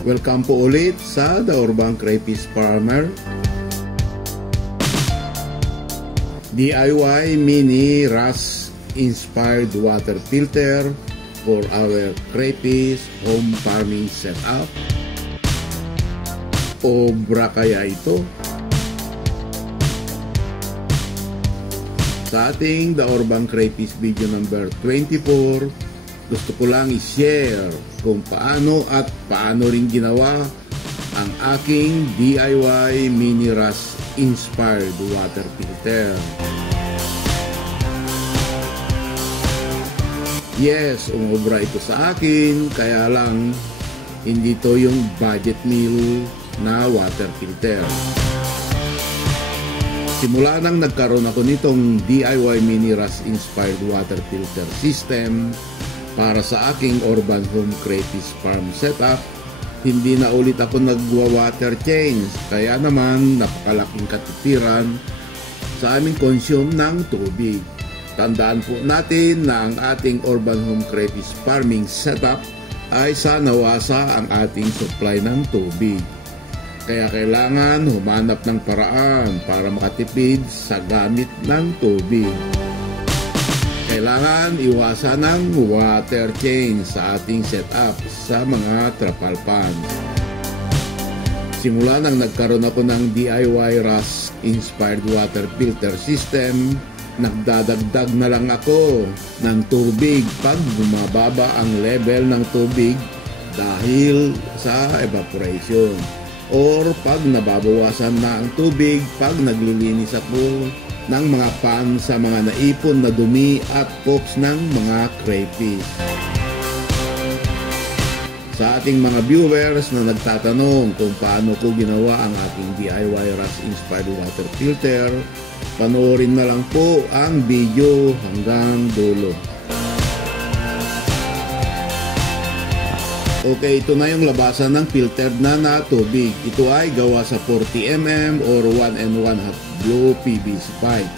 Welcome po ulit sa The Urban Crayfish Farmer. DIY mini rust inspired water filter for our crayfish home farming setup. Obra kaya ito? Sa ating The Urban Crayfish video number 24, gusto ko lang i-share kung paano rin ginawa ang aking DIY mini rust inspired water filter. Yes, umobra ito sa akin, kaya lang hindi to yung budget meal na water filter. Simula nang nagkaroon ako nitong DIY mini rust inspired water filter system para sa aking urban home crayfish farm setup, hindi na ulit ako nagwa-water change, kaya naman napakalaking katipiran sa aming consume ng tubig. Tandaan po natin na ang ating urban home crayfish farming setup ay sa nawasa ang ating supply ng tubig. Kaya kailangan humanap ng paraan para makatipid sa gamit ng tubig. Kailangan iwasan ng water change sa ating setup sa mga trapal pan. Simula nang nagkaroon ako ng DIY rust inspired water filter system, nagdadagdag na lang ako ng tubig pag bumababa ang level ng tubig dahil sa evaporation, or pag nababawasan na ang tubig pag naglilinis ako ng mga pan sa mga naipon na dumi at poops ng mga crayfish. Sa ating mga viewers na nagtatanong kung paano ko ginawa ang aking DIY rust inspired water filter, panoorin na lang po ang video hanggang dulo. Okay, ito na yung labasan ng filtered na tubig. Ito ay gawa sa 40mm or 1 1/2 blue PVC pipe.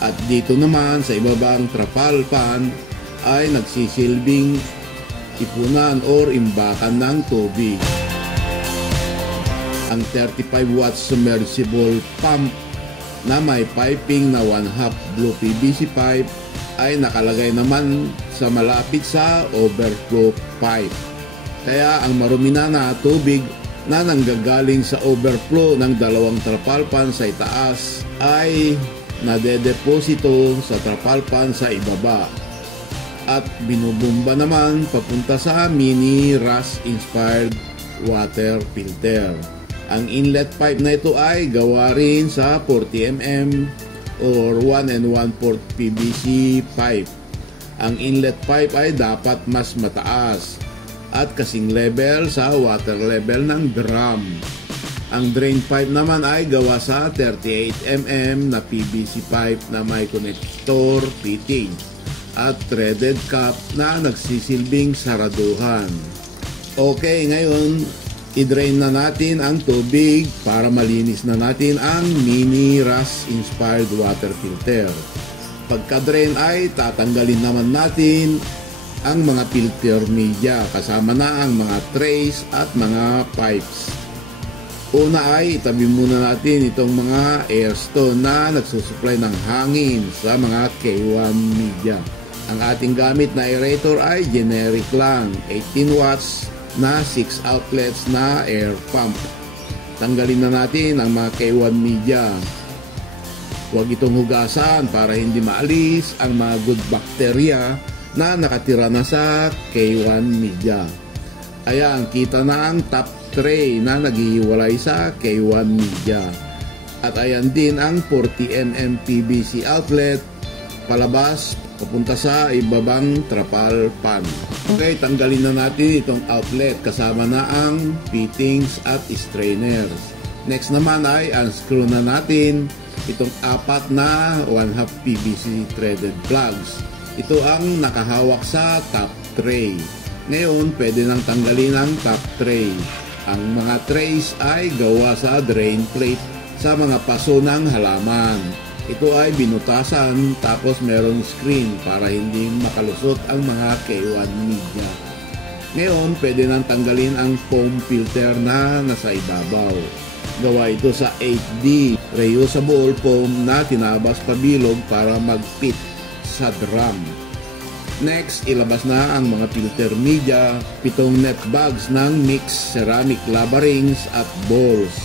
At dito naman sa ibabang trapal pan ay nagsisilbing ipunan or imbakan ng tubig. Ang 35 watts submersible pump na may piping na 1/2 blue PVC pipe ay nakalagay naman sa malapit sa overflow pipe. Kaya ang marumi na tubig na nanggagaling sa overflow ng dalawang trapal pan sa itaas ay nadedeposito sa trapal pan sa ibaba at binubumba naman papunta sa mini rust inspired water filter. Ang inlet pipe na ito ay gawa rin sa 40mm or 1 1/4 PVC pipe. Ang inlet pipe ay dapat mas mataas at kasing level sa water level ng drum. Ang drain pipe naman ay gawa sa 38mm na PVC pipe na may connector fitting at threaded cap na nagsisilbing saraduhan. Okay, ngayon i-drain na natin ang tubig para malinis na natin ang mini rust inspired water filter. Pagka-drain ay tatanggalin naman natin ang mga filter media kasama na ang mga trays at mga pipes. Una ay itabi muna natin itong mga air stone na nagsusupply ng hangin sa mga K1 media. Ang ating gamit na aerator ay generic lang, 18 watts na 6 outlets na air pump. Tanggalin na natin ang mga K1 media. Huwag itong hugasan para hindi maalis ang mga good bacteria na nakatira na sa K1 media. Ayan, kita na ang top tray na naghihiwalay sa K1 media. At ayan din ang 40mm PVC outlet palabas papunta sa ibabang trapal pan. Okay, tanggalin na natin itong outlet kasama na ang fittings at strainers. Next naman ay unscrew na natin itong apat na 1/2 PVC threaded plugs. Ito ang nakahawak sa top tray. Ngayon, pwede nang tanggalin ang top tray. Ang mga trays ay gawa sa drain plate sa mga paso ng halaman. Ito ay binutasan tapos merong screen para hindi makalusot ang mga K1 media. Ngayon, pwede nang tanggalin ang foam filter na nasa ibabaw. Gawa ito sa 8D reusable foam na tinabas pabilog para mag-fit sa drum. Next, ilabas na ang mga filter media, 7 net bags ng mixed ceramic lava rings at balls,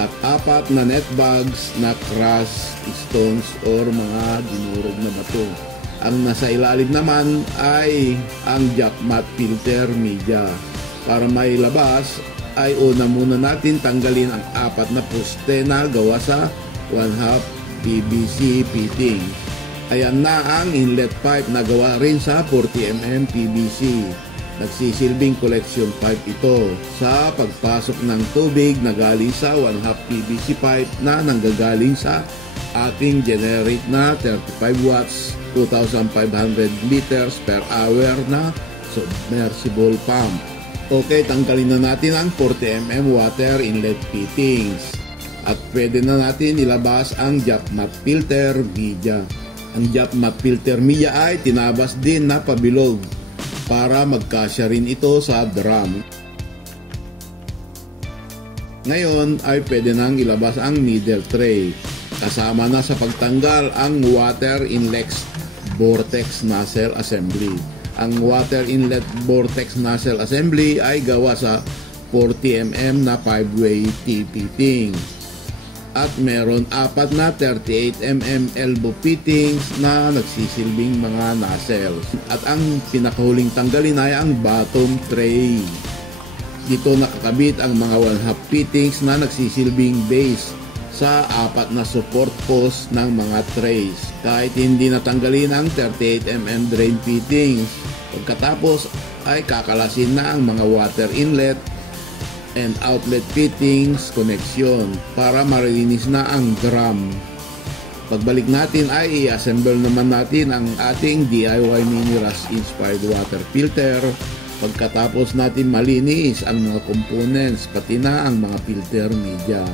at 4 na net bags na crushed stones or mga dinurog na bato. Ang nasa ilalim naman ay ang jack mat filter media. Para mailabas ay una muna natin tanggalin ang 4 na poste na gawa sa 1/2 PVC fitting. Ayan na ang inlet pipe na gawa rin sa 40mm PVC. Nagsisilbing collection pipe ito sa pagpasok ng tubig na galing sa 1/2 PVC pipe na nanggagaling sa ating generic na 35 watts 2,500 liters per hour na submersible pump. Okay, tanggalin na natin ang 40mm water inlet fittings at pwede na natin ilabas ang jack mat filter media. Ang jack mat filter media ay tinabas din na pabilog para magkasya rin ito sa drum. Ngayon ay pwede nang ilabas ang middle tray. Kasama na sa pagtanggal ang water inlet vortex nozzle assembly. Ang water inlet vortex nozzle assembly ay gawa sa 40mm na 5-way T-fitting. At meron 4 na 38mm elbow fittings na nagsisilbing mga nozzles. At ang pinakahuling tanggalin ay ang bottom tray. Dito nakakabit ang mga 1/2 fittings na nagsisilbing base sa 4 na support post ng mga trays. Kahit hindi natanggalin ang 38mm drain fittings, pagkatapos ay kakalasin na ang mga water inlet and outlet fittings connection para marinis na ang drum. Pagbalik natin ay i-assemble naman natin ang ating DIY Mini Rust inspired water filter. Pagkatapos natin malinis ang mga components pati na ang mga filter media.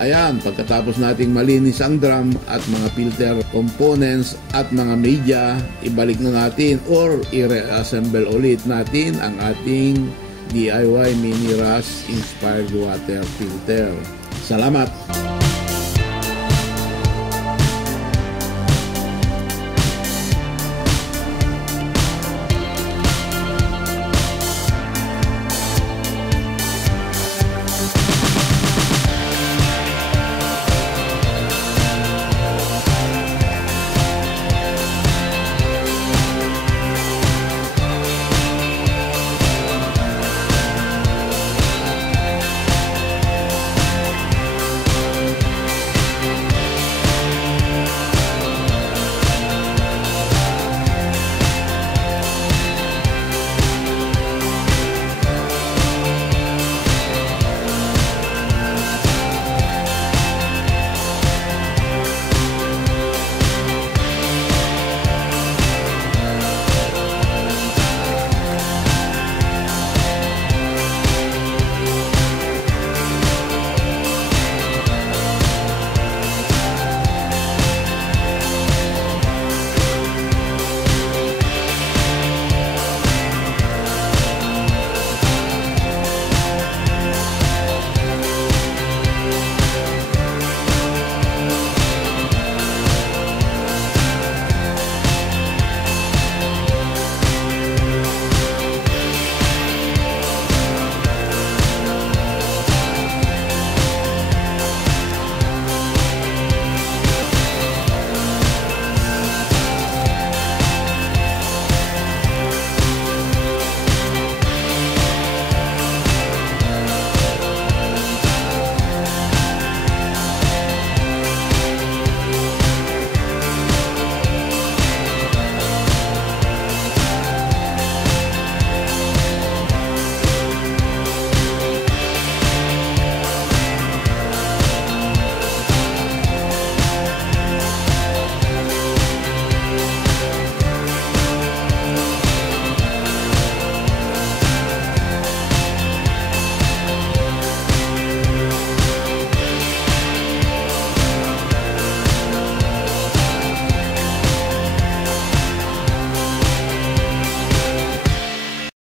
Ayan, pagkatapos nating malinis ang drum at mga filter components at mga media, ibalik na natin or i-reassemble ulit natin ang ating DIY Mini Rust inspired water filter. Salamat!